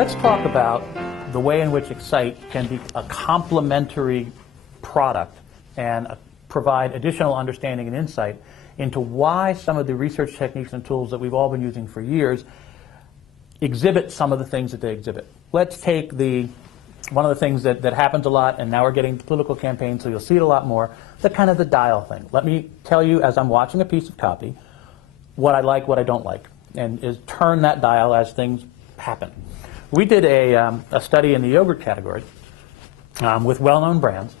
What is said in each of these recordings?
Let's talk about the way in which Xyte can be a complementary product and provide additional understanding and insight into why some of the research techniques and tools that we've all been using for years exhibit some of the things that they exhibit. Let's take one of the things that happens a lot, and now we're getting political campaigns, so you'll see it a lot more, the dial thing. Let me tell you, as I'm watching a piece of copy, what I like, what I don't like, and turn that dial as things happen. We did a study in the yogurt category with well-known brands,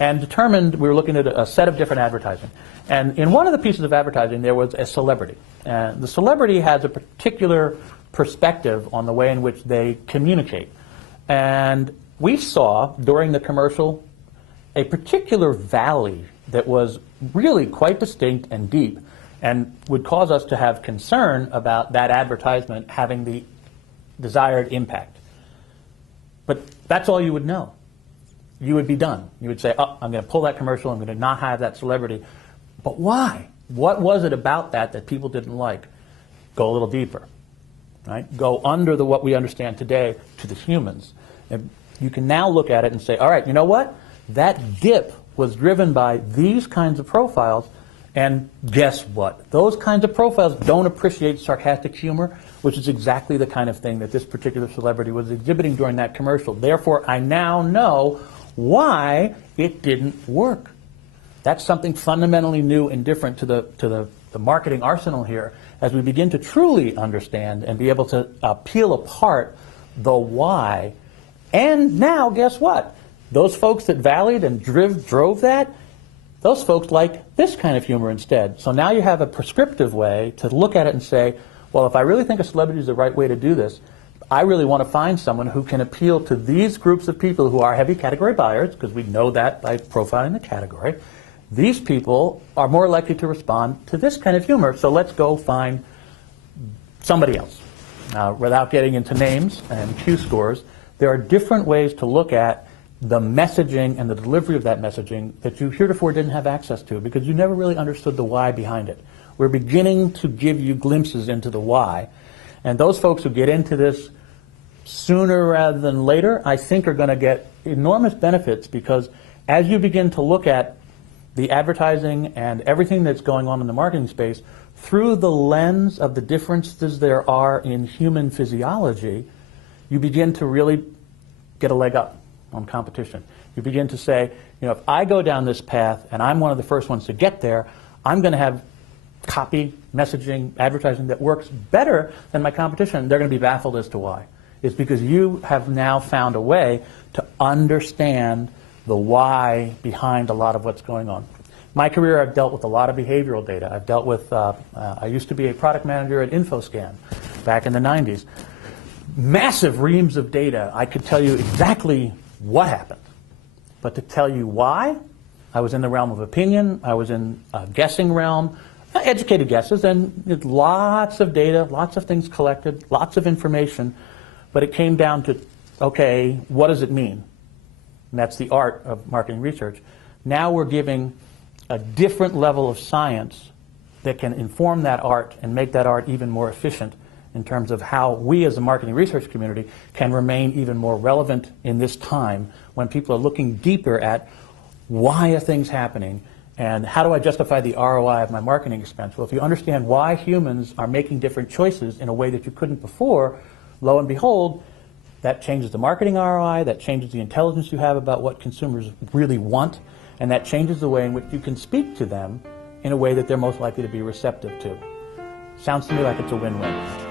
and determined we were looking at a set of different advertising. And in one of the pieces of advertising, there was a celebrity. And the celebrity has a particular perspective on the way in which they communicate. And we saw during the commercial a particular valley that was really quite distinct and deep and would cause us to have concern about that advertisement having the desired impact. But that's all you would know. You would be done. You would say, oh, I'm going to pull that commercial, I'm going to not have that celebrity. But why? What was it about that people didn't like? Go a little deeper. Right? Go under what we understand today to the humans. And you can now look at it and say, all right, you know what? That dip was driven by these kinds of profiles, and guess what? Those kinds of profiles don't appreciate sarcastic humor, which is exactly the kind of thing that this particular celebrity was exhibiting during that commercial. Therefore, I now know why it didn't work. That's something fundamentally new and different to the marketing arsenal here, as we begin to truly understand and be able to peel apart the why. And now, guess what? Those folks that valied and drove that, those folks like this kind of humor instead. So now you have a prescriptive way to look at it and say, well, if I really think a celebrity is the right way to do this, I really want to find someone who can appeal to these groups of people who are heavy category buyers, because we know that by profiling the category. These people are more likely to respond to this kind of humor, so let's go find somebody else. Without getting into names and Q scores, there are different ways to look at the messaging and the delivery of that messaging that you heretofore didn't have access to because you never really understood the why behind it. We're beginning to give you glimpses into the why. And those folks who get into this sooner rather than later, I think are going to get enormous benefits, because as you begin to look at the advertising and everything that's going on in the marketing space through the lens of the differences there are in human physiology, you begin to really get a leg up on competition. You begin to say, you know, if I go down this path and I'm one of the first ones to get there, I'm going to have copy, messaging, advertising that works better than my competition. They're going to be baffled as to why. It's because you have now found a way to understand the why behind a lot of what's going on. My career, I've dealt with a lot of behavioral data. I've dealt with, I used to be a product manager at InfoScan back in the 90s. Massive reams of data. I could tell you exactly what happened. But to tell you why, I was in the realm of opinion. I was in a guessing realm, educated guesses, and lots of data, lots of things collected, lots of information. But it came down to, okay, what does it mean? And that's the art of marketing research. Now we're giving a different level of science that can inform that art and make that art even more efficient in terms of how we as a marketing research community can remain even more relevant in this time when people are looking deeper at why are things happening and how do I justify the ROI of my marketing expense. Well, if you understand why humans are making different choices in a way that you couldn't before, lo and behold, that changes the marketing ROI, that changes the intelligence you have about what consumers really want, and that changes the way in which you can speak to them in a way that they're most likely to be receptive to. Sounds to me like it's a win-win.